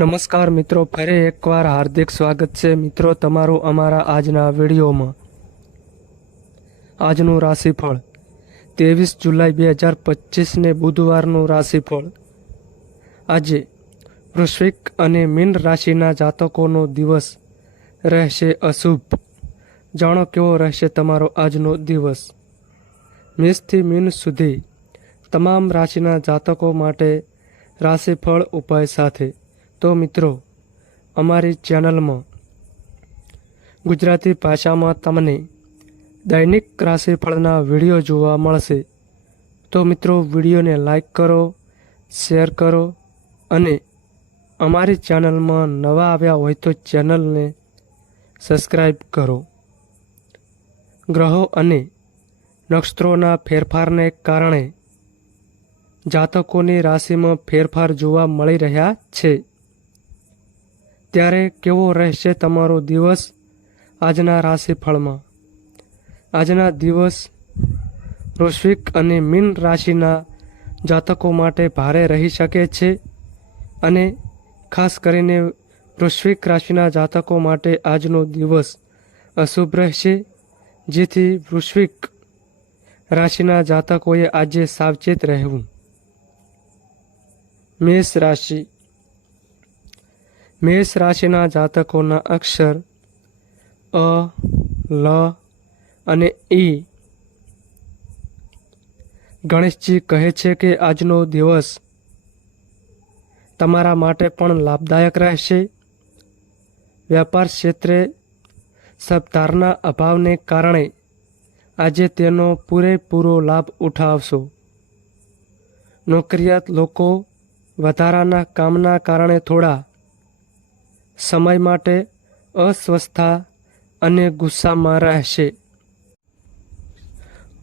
નમસ્કાર મિત્રો, ફરી એકવાર હાર્દિક સ્વાગત છે મિત્રો તમારું અમારા આજના વિડીયોમાં। આજનું રાશિફળ 23 જુલાઈ 2025 બુધવારનું રાશિફળ। આજે વૃશ્ચિક અને મીન રાશિના જાતકોનો દિવસ રહેશે અશુભ। જાણો કેવો રહેશે તમારો આજનો દિવસ। મેષથી મીન સુધી તમામ રાશિના જાતકો માટે રાશિફળ ઉપાય સાથે। તો મિત્રો, અમારી ચેનલમાં ગુજરાતી ભાષામાં તમને દૈનિક રાશિફળના વિડીયો જોવા મળશે। તો મિત્રો, વિડીયોને લાઈક કરો, શેર કરો અને અમારી ચેનલમાં નવા આવ્યા હોય તો ચેનલને સબસ્ક્રાઈબ કરો। ગ્રહો અને નક્ષત્રોના ફેરફારને કારણે જાતકોની રાશિમાં ફેરફાર જોવા મળી રહ્યા છે। ત્યારે કેવો રહેશે તમારો દિવસ આજના રાશિફળમાં। આજના દિવસ વૃશ્ચિક અને મીન રાશિના જાતકો માટે ભારે રહી શકે છે અને ખાસ કરીને વૃશ્ચિક રાશિના જાતકો માટે આજનો દિવસ અશુભ રહેશે, જેથી વૃશ્ચિક રાશિના જાતકોએ આજે સાવચેત રહેવું। મેષ રાશિ। મેષ રાશિના જાતકોના અક્ષર અ, લ અને ઈ। ગણેશજી કહે છે કે આજનો દિવસ તમારા માટે પણ લાભદાયક રહેશે। વ્યાપાર ક્ષેત્રે સહકારના અભાવને કારણે આજે તેનો પૂરેપૂરો લાભ ઉઠાવશો। નોકરિયાત લોકો વધારાના કામના કારણે થોડા સમય માટે અસ્વસ્થતા અને ગુસ્સામાં રહેશે।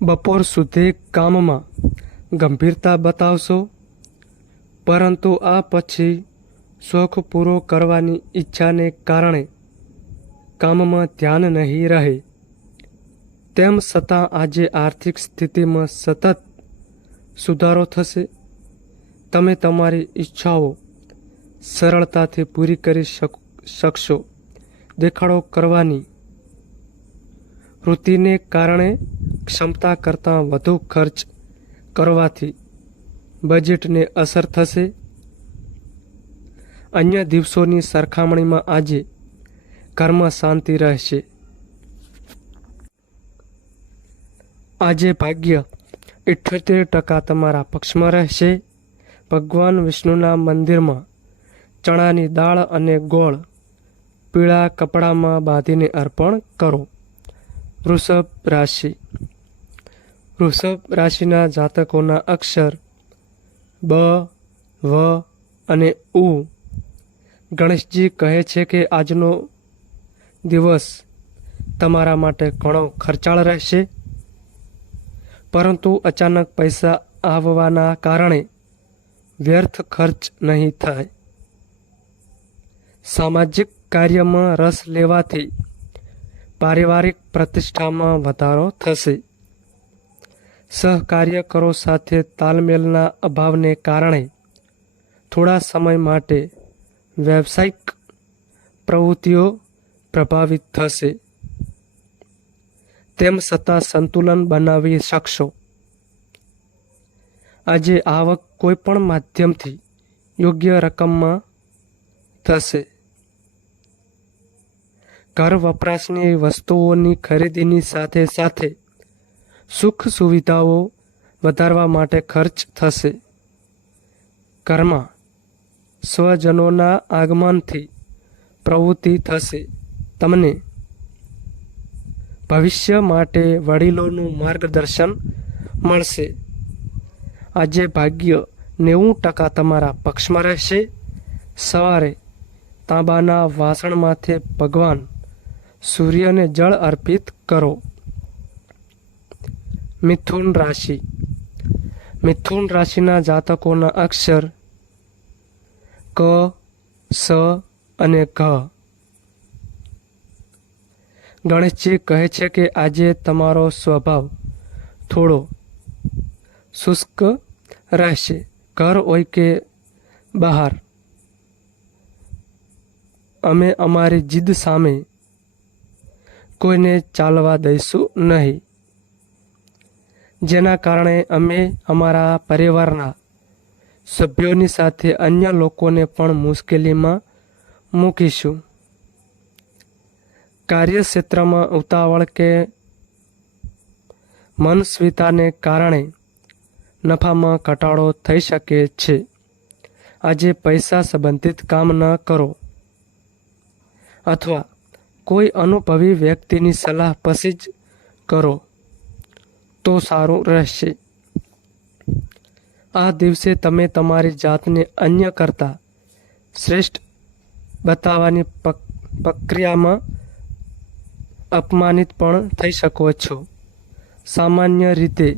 બપોર સુધી કામમાં ગંભીરતા બતાવશો, પરંતુ આ પછી શોખ પૂરો કરવાની ઈચ્છાને કારણે કામમાં ધ્યાન નહીં રહે। તેમ છતાં આજે આર્થિક સ્થિતિમાં સતત સુધારો થશે। તમે તમારી ઈચ્છાઓ સરળતાથી પૂરી કરી શકશો। દેખાડો કરવાની વૃત્તિને કારણે ક્ષમતા કરતાં વધુ ખર્ચ કરવાથી બજેટને અસર થશે। અન્ય દિવસોની સરખામણીમાં આજે ઘરમાં શાંતિ રહેશે। આજે ભાગ્ય 78% તમારા પક્ષમાં રહેશે। ભગવાન વિષ્ણુના મંદિરમાં ચણાની દાળ અને ગોળ પીળા કપડામાં બાંધીને અર્પણ કરો। વૃષભ રાશિ। વૃષભ રાશિના જાતકોના અક્ષર બ, વ અને ઉ। ગણેશજી કહે છે કે આજનો દિવસ તમારા માટે ઘણો ખર્ચાળ રહેશે, પરંતુ અચાનક પૈસા આવવાના કારણે વ્યર્થ ખર્ચ નહીં થાય। સામાજિક કાર્યમાં રસ લેવાથી પારિવારિક પ્રતિષ્ઠામાં વધારો થશે। સહકાર્યકરો સાથે તાલમેલના અભાવને કારણે થોડા સમય માટે વ્યવસાયિક પ્રવૃત્તિઓ પ્રભાવિત થશે। તેમ છતાં સંતુલન બનાવી શકશો। આજે આવક કોઈપણ માધ્યમથી યોગ્ય રકમમાં થશે। ઘર વપરાશની વસ્તુઓની ખરીદીની સાથે સાથે સુખ સુવિધાઓ વધારવા માટે ખર્ચ થશે। ઘરમાં સ્વજનોના આગમનથી પ્રવૃત્તિ થશે। તમને ભવિષ્ય માટે વડીલોનું માર્ગદર્શન મળશે। આજે ભાગ્ય 90% તમારા પક્ષમાં રહેશે। સવારે તાંબાના વાસણમાંથી ભગવાન સૂર્યને જળ અર્પિત કરો। મિથુન રાશિ। મિથુન રાશિના જાતકોના અક્ષર ક, સ અને ઘ। ગણેશજી કહે છે કે આજે તમારો સ્વભાવ થોડો શુષ્ક રહેશે। ઘર હોય કે બહાર અમે અમારી જીદ સામે કોઈને ચાલવા દઈશું નહીં, જેના કારણે અમે અમારા પરિવારના સભ્યોની સાથે અન્ય લોકોને પણ મુશ્કેલીમાં મૂકીશું. કાર્યક્ષેત્રમાં ઉતાવળ કે મનસ્વીતાને કારણે નફામાં ઘટાડો થઈ શકે છે. આજે પૈસા સંબંધિત કામ ન કરો અથવા કોઈ અનુભવી વ્યક્તિની સલાહ પછી જ કરો તો સારું રહેશે. આ દિવસે તમે તમારી જાતને અન્ય કરતાં શ્રેષ્ઠ બતાવવાની પ્રક્રિયામાં અપમાનિત પણ થઈ શકો છો. સામાન્ય રીતે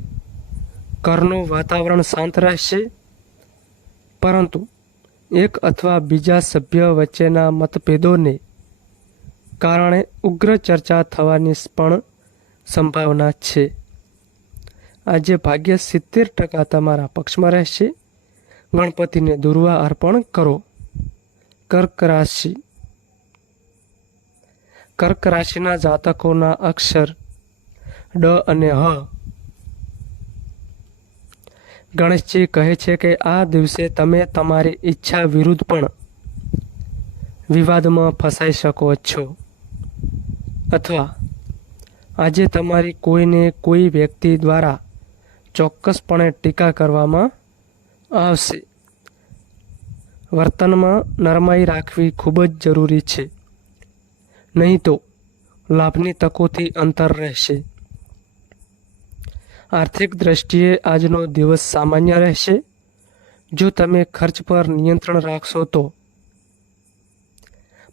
ઘરનું વાતાવરણ શાંત રહેશે, પરંતુ એક અથવા બીજા સભ્ય વચ્ચેના મતભેદોને કારણે ઉગ્ર ચર્ચા થવાની પણ સંભાવના છે. આજે ભાગ્ય 70% તમારા પક્ષમાં રહેશે. ગણપતિને દુર્વા અર્પણ કરો. કર્ક રાશિના જાતકોના અક્ષર ડ અને હ. ગણેશજી કહે છે કે આ દિવસે તમે તમારી ઈચ્છા વિરુદ્ધ પણ વિવાદમાં ફસાઈ શકો છો, અથવા આજે તમારી કોઈને કોઈ વ્યક્તિ દ્વારા ચોક્કસપણે ટીકા કરવામાં આવશે. વર્તનમાં નરમાઈ રાખવી ખૂબ જ જરૂરી છે, નહીં તો લાભની તકોથી અંતર રહેશે. આર્થિક દ્રષ્ટિએ આજનો દિવસ સામાન્ય રહેશે. જો તમે ખર્ચ પર નિયંત્રણ રાખશો તો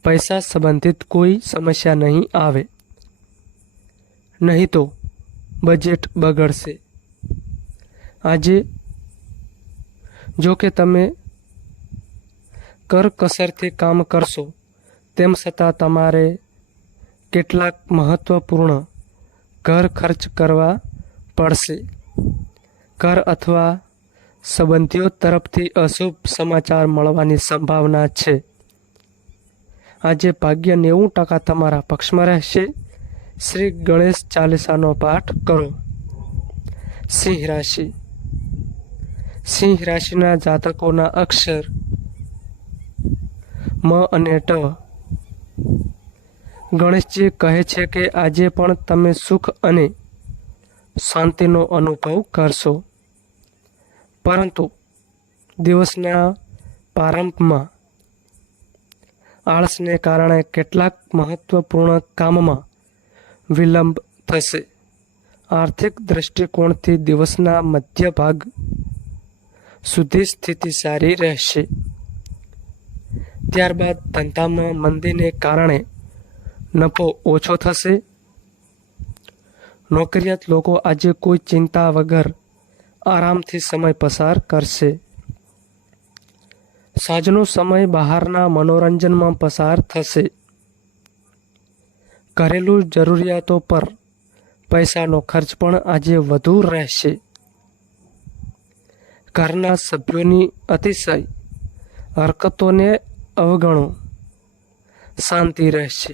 પૈસા સંબંધિત કોઈ સમસ્યા નહીં આવે, નહીં તો બજેટ બગડશે. આજે જો કે તમે કરકસરથી કામ કરશો, તેમ છતાં તમારે કેટલાક મહત્વપૂર્ણ ઘર ખર્ચ કરવા પડશે. ઘર અથવા સંબંધીઓ તરફથી અશુભ સમાચાર મળવાની સંભાવના છે. આજે ભાગ્ય 90% તમારા પક્ષમાં રહેશે. શ્રી ગણેશ ચાલીસાનો પાઠ કરો. સિંહ રાશિ. સિંહ રાશિના જાતકોના અક્ષર મ અને ટ. ગણેશજી કહે છે કે આજે પણ તમે સુખ અને શાંતિનો અનુભવ કરશો, પરંતુ દિવસના પ્રારંભમાં આળસને કારણે કેટલાક મહત્વપૂર્ણ કામમાં વિલંબ થશે. આર્થિક દૃષ્ટિકોણથી દિવસના મધ્ય ભાગ સુધી સ્થિતિ સારી રહેશે. ત્યારબાદ ધંધામાં મંદીને કારણે નફો ઓછો થશે. નોકરિયાત લોકો આજે કોઈ ચિંતા વગર આરામથી સમય પસાર કરશે. સાંજનો સમય બહારના મનોરંજનમાં પસાર થશે. ઘરેલું જરૂરિયાતો પર પૈસાનો ખર્ચ પણ આજે વધુ રહેશે. ઘરના સભ્યોની અતિશય હરકતોને અવગણો. શાંતિ રહેશે.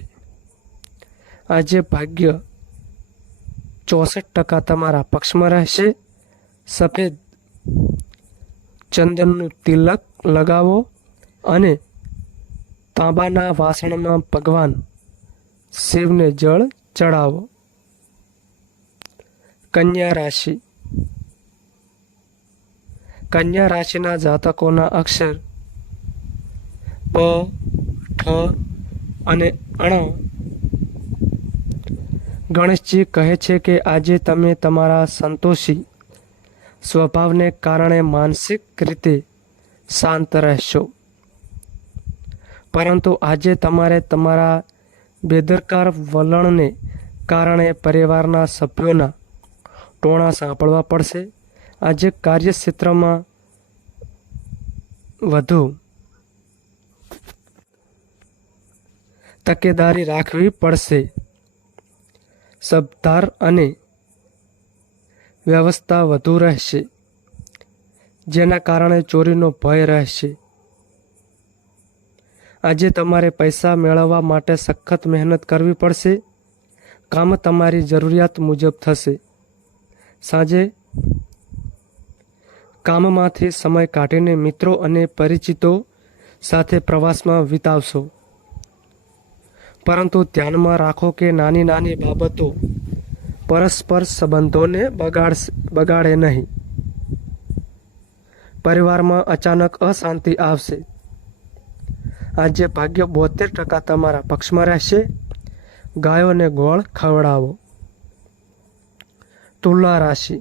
આજે ભાગ્ય 64% તમારા પક્ષમાં રહેશે. સફેદ ચંદનનું તિલક લગાવો અને તાંબાના વાસણમાં ભગવાન શિવને જળ ચડાવો. કન્યા રાશિ. કન્યા રાશિના જાતકોના અક્ષર પ, ઠ અને અણ. ગણેશજી કહે છે કે આજે તમે તમારા સંતોષી સ્વભાવને કારણે માનસિક રીતે શાંત રહેશો, પરંતુ આજે તમારે તમારા બેદરકાર વલણને કારણે પરિવારના સભ્યોના ટોણા સાંભળવા પડશે. આજે કાર્યક્ષેત્રમાં વધુ તકેદારી રાખવી પડશે. શબ્દાર અને વ્યવસ્થા વધુ રહેશે, જેના કારણે ચોરીનો ભય રહેશે. આજે તમારે પૈસા મેળવવા માટે સખત મહેનત કરવી પડશે. કામ તમારી જરૂરિયાત મુજબ થશે. સાંજે કામમાંથી સમય કાઢીને મિત્રો અને પરિચિતો સાથે પ્રવાસમાં વિતાવશો. પરંતુ ધ્યાનમાં રાખો કે નાની નાની બાબતો પરસ્પર સંબંધોને બગાડે નહીં. પરિવારમાં અચાનક અશાંતિ આવશે. આજે ભાગ્ય 72% તમારા પક્ષમાં રહેશે. ગાયોને ગોળ ખવડાવો. તુલા રાશિ.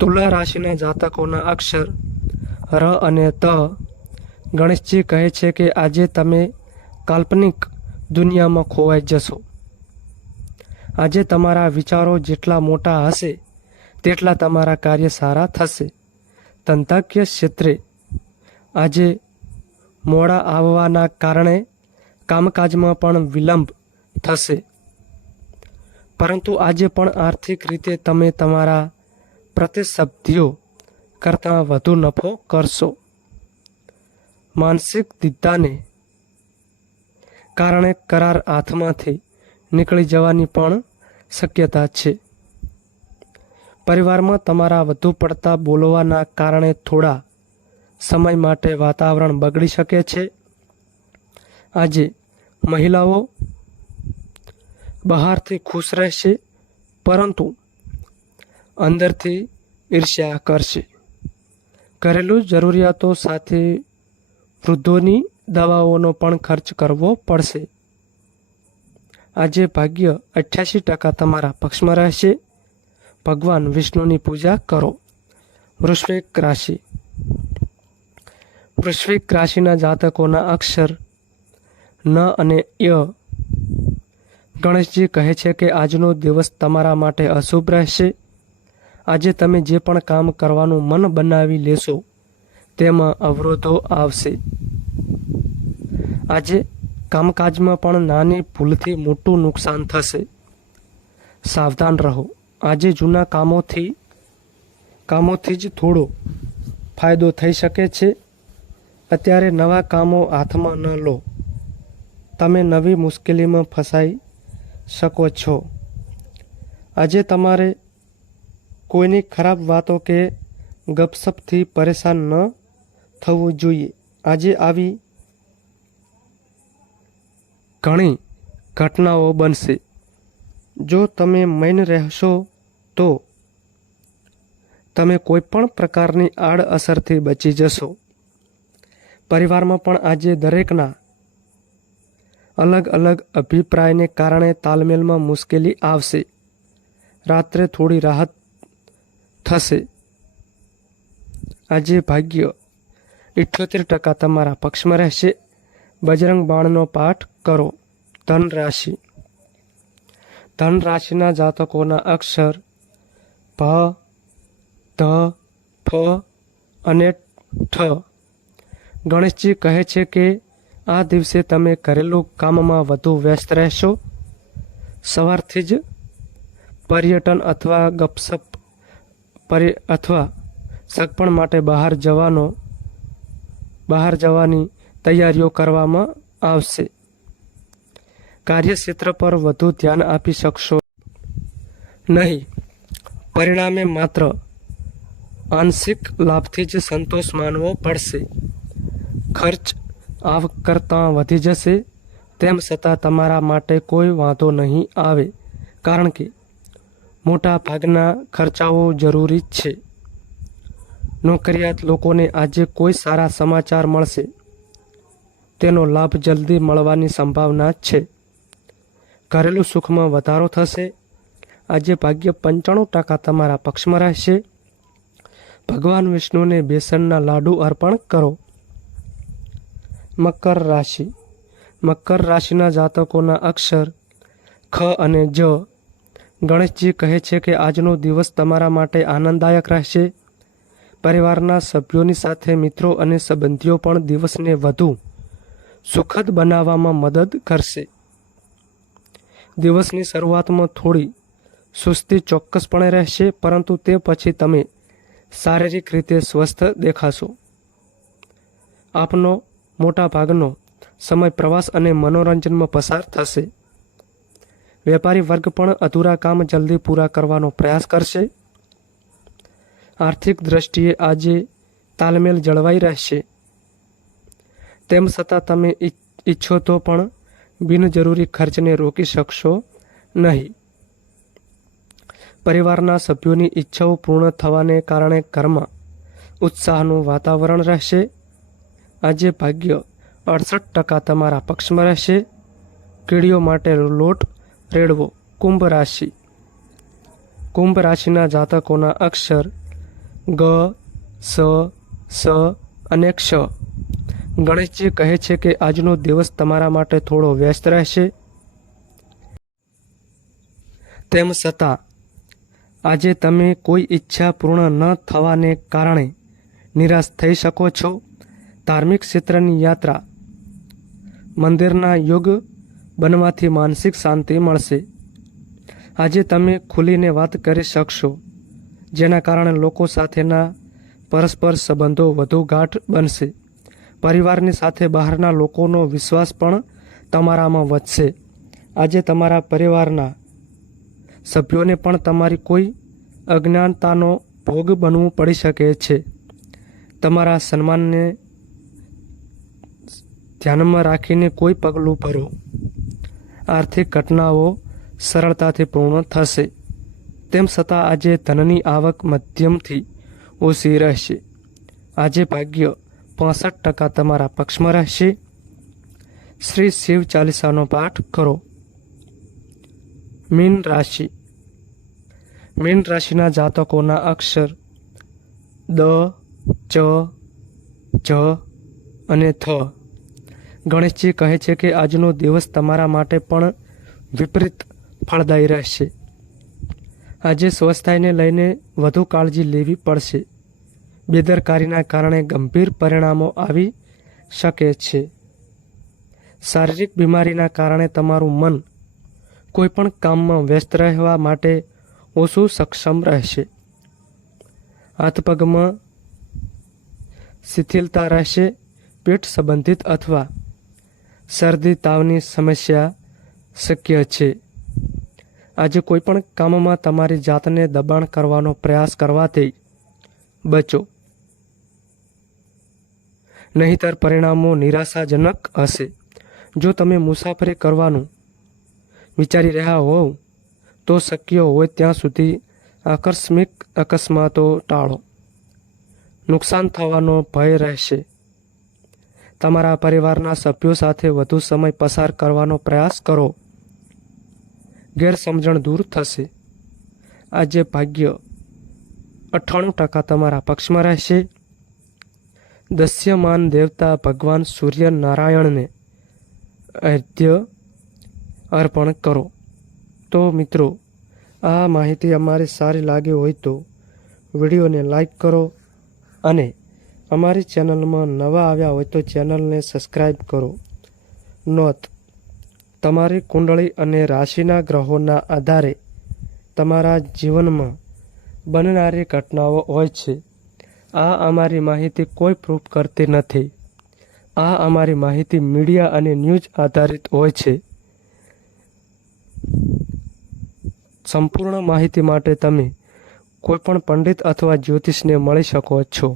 તુલા રાશિના જાતકોના અક્ષર ર અને ત. ગણેશજી કહે છે કે આજે તમે કાલ્પનિક દુનિયામાં ખોવાઈ જશો. આજે તમારા વિચારો જેટલા મોટા હશે તેટલા તમારા કાર્ય સારા થશે. ધંધાકીય ક્ષેત્રે આજે મોડા આવવાના કારણે કામકાજમાં પણ વિલંબ થશે. પરંતુ આજે પણ આર્થિક રીતે તમે તમારા પ્રતિસ્પર્ધીઓ કરતાં વધુ નફો કરશો. માનસિક દ્વિધાને કારણે કરાર હાથમાંથી નીકળી જવાની પણ શક્યતા છે. પરિવારમાં તમારા વધુ પડતા બોલવાના કારણે થોડા સમય માટે વાતાવરણ બગડી શકે છે. આજે મહિલાઓ બહારથી ખુશ રહેશે પરંતુ અંદરથી ઈર્ષ્યા કરશે. ઘરેલું જરૂરિયાતો સાથે વૃદ્ધોની દવાઓનો પણ ખર્ચ કરવો પડશે. આજે ભાગ્ય 88% તમારા પક્ષમાં રહેશે. ભગવાન વિષ્ણુની પૂજા કરો. વૃશ્ચિક રાશિ. વૃશ્ચિક રાશિના જાતકોના અક્ષર ન અને ય. ગણેશજી કહે છે કે આજનો દિવસ તમારા માટે અશુભ રહેશે. આજે તમે જે પણ કામ કરવાનું મન બનાવી લેશો તેમાં અવરોધો આવશે. આજે કામકાજમાં પણ નાની ભૂલથી મોટું નુકસાન થશે. સાવધાન રહો. આજે જૂના કામોથી જ થોડો ફાયદો થઈ શકે છે. અત્યારે નવા કામો હાથમાં ન લો. તમે નવી મુશ્કેલીમાં ફસાઈ શકો છો. આજે તમારે કોઈની ખરાબ વાતો કે ગપસપથી પરેશાન ન થવું જોઈએ. આજે આવી ઘણી ઘટનાઓ બનશે. જો તમે મૌન રહેશો તો તમે કોઈ પણ પ્રકારની આડઅસરથી બચી જશો. પરિવારમાં પણ આજે દરેકના અલગ અલગ અભિપ્રાયને કારણે તાલમેલમાં મુશ્કેલી આવશે. રાત્રે થોડી રાહત થશે. આજે ભાગ્ય 78% તમારા પક્ષમાં રહેશે. બજરંગ બાણનો પાઠ કરો. ધન રાશિ. ધન રાશિના જાતકોના અક્ષર ભ, ધ, ફ અને ઠ. ગણેશજી કહે છે કે આ દિવસે તમે ઘરેલું કામમાં વધુ વ્યસ્ત રહેશો. સવારથી જ પર્યટન અથવા ગપસપ અથવા સગપણ માટે બહાર જવાની તૈયારીઓ કરવામાં આવશે. કાર્યક્ષેત્ર પર વધુ ધ્યાન આપી શકશો નહીં. પરિણામે માત્ર આંશિક લાભથી જ સંતોષ માનવો પડશે. ખર્ચ આવક કરતાં વધી જશે. તેમ છતાં તમારા માટે કોઈ વાંધો નહીં આવે કારણ કે મોટા ભાગના ખર્ચાઓ જરૂરી છે. નોકરિયાત લોકોને આજે કોઈ સારા સમાચાર મળશે. તેનો લાભ જલ્દી મળવાની સંભાવના છે. ઘરેલું સુખમાં વધારો થશે. આજે ભાગ્ય 95% તમારા પક્ષમાં રહેશે. ભગવાન વિષ્ણુને બેસનના લાડુ અર્પણ કરો. મકર રાશિ. મકર રાશિના જાતકોના અક્ષર ખ અને જ. ગણેશજી કહે છે કે આજનો દિવસ તમારા માટે આનંદદાયક રહેશે. પરિવારના સભ્યોની સાથે મિત્રો અને સંબંધીઓ પણ દિવસને વધુ સુખદ બનાવવામાં મદદ કરશે. દિવસની શરૂઆતમાં થોડી સુસ્તી ચોક્કસપણે રહેશે પરંતુ તે પછી તમે શારીરિક રીતે સ્વસ્થ દેખાશો. આપનો મોટા ભાગનો સમય પ્રવાસ અને મનોરંજનમાં પસાર થશે. વેપારી વર્ગ પણ અધૂરા કામ જલ્દી પૂરા કરવાનો પ્રયાસ કરશે. આર્થિક દ્રષ્ટિએ આજે તાલમેલ જળવાઈ રહેશે. તેમ છતાં તમે ઈચ્છો તો પણ બિનજરૂરી ખર્ચને રોકી શકશો નહીં. પરિવારના સભ્યોની ઈચ્છાઓ પૂર્ણ થવાને કારણે ઘરમાં ઉત્સાહનું વાતાવરણ રહેશે. આજે ભાગ્ય 68% તમારા પક્ષમાં રહેશે. કીડીઓ માટે લોટ રેડવો. કુંભ રાશિ. કુંભ રાશિના જાતકોના અક્ષર ગ, સ, સ અને ક્ષ. ગણેશજી કહે છે કે આજનો દિવસ તમારા માટે થોડો વ્યસ્ત રહેશે. તેમ છતાં આજે તમે કોઈ ઈચ્છા પૂર્ણ ન થવાને કારણે નિરાશ થઈ શકો છો. ધાર્મિક ક્ષેત્રની યાત્રા, મંદિરના યોગ બનવાથી માનસિક શાંતિ મળશે. આજે તમે ખુલીને વાત કરી શકશો, જેના કારણે લોકો સાથેના પરસ્પર સંબંધો વધુ ગાઢ બનશે. પરિવારની સાથે બહારના લોકોનો વિશ્વાસ પણ તમારામાં વધશે. આજે તમારા પરિવારના સભ્યોને પણ તમારી કોઈ અજ્ઞાનતાનો ભોગ બનવું પડી શકે છે. તમારા સન્માનને ધ્યાનમાં રાખીને કોઈ પગલું ભરો. આર્થિક ઘટનાઓ સરળતાથી પૂર્ણ થશે. તેમ છતાં આજે ધનની આવક મધ્યમથી ઓછી રહેશે. આજે ભાગ્ય 65% તમારા પક્ષમાં રહેશે. શ્રી શિવ ચાલીસાનો પાઠ કરો. મીન રાશિ. મીન રાશિના જાતકોના અક્ષર દ, ચ, જ અને થ. ગણેશજી કહે છે કે આજનો દિવસ તમારા માટે પણ વિપરીત ફળદાયી રહેશે. આજે સ્વસ્થતાને લઈને વધુ કાળજી લેવી પડશે. બેદરકારીના કારણે ગંભીર પરિણામો આવી શકે છે. શારીરિક બીમારીના કારણે તમારું મન કોઈ પણ કામમાં વ્યસ્ત રહેવા માટે ઓછું સક્ષમ રહેશે. હાથ પગમાં શિથિલતા રહેશે. પેટ સંબંધિત અથવા શરદી તાવની સમસ્યા શક્ય છે. આજે કોઈ પણ કામમાં તમારી જાતને દબાણ કરવાનો પ્રયાસ કરવાથી બચો, નહીંતર પરિણામો નિરાશાજનક હશે. જો તમે મુસાફરી કરવાનું વિચારી રહ્યા હોવ તો શક્ય હોય ત્યાં સુધી આકસ્મિક અકસ્માતો ટાળો. નુકસાન થવાનો ભય રહેશે. તમારા પરિવારના સભ્યો સાથે વધુ સમય પસાર કરવાનો પ્રયાસ કરો. ગેરસમજણ દૂર થશે. આજે ભાગ્ય 98% તમારા પક્ષમાં રહેશે. દસ્યમાન દેવતા ભગવાન સૂર્યનારાયણને અર્ઘ્ય અર્પણ કરો. તો મિત્રો, આ માહિતી અમારી સારી લાગી હોય તો વિડીયોને લાઈક કરો અને અમારી ચેનલમાં નવા આવ્યા હોય તો ચેનલને સબસ્ક્રાઈબ કરો. નોંધ: તમારી કુંડળી અને રાશિના ગ્રહોના આધારે તમારા જીવનમાં બનનારી ઘટનાઓ હોય છે. આ અમારી માહિતી કોઈ પ્રૂફ કરતી નથી. આ અમારી માહિતી મીડિયા અને ન્યૂઝ આધારિત હોય છે. સંપૂર્ણ માહિતી માટે તમે કોઈપણ પંડિત અથવા જ્યોતિષને મળી શકો છો.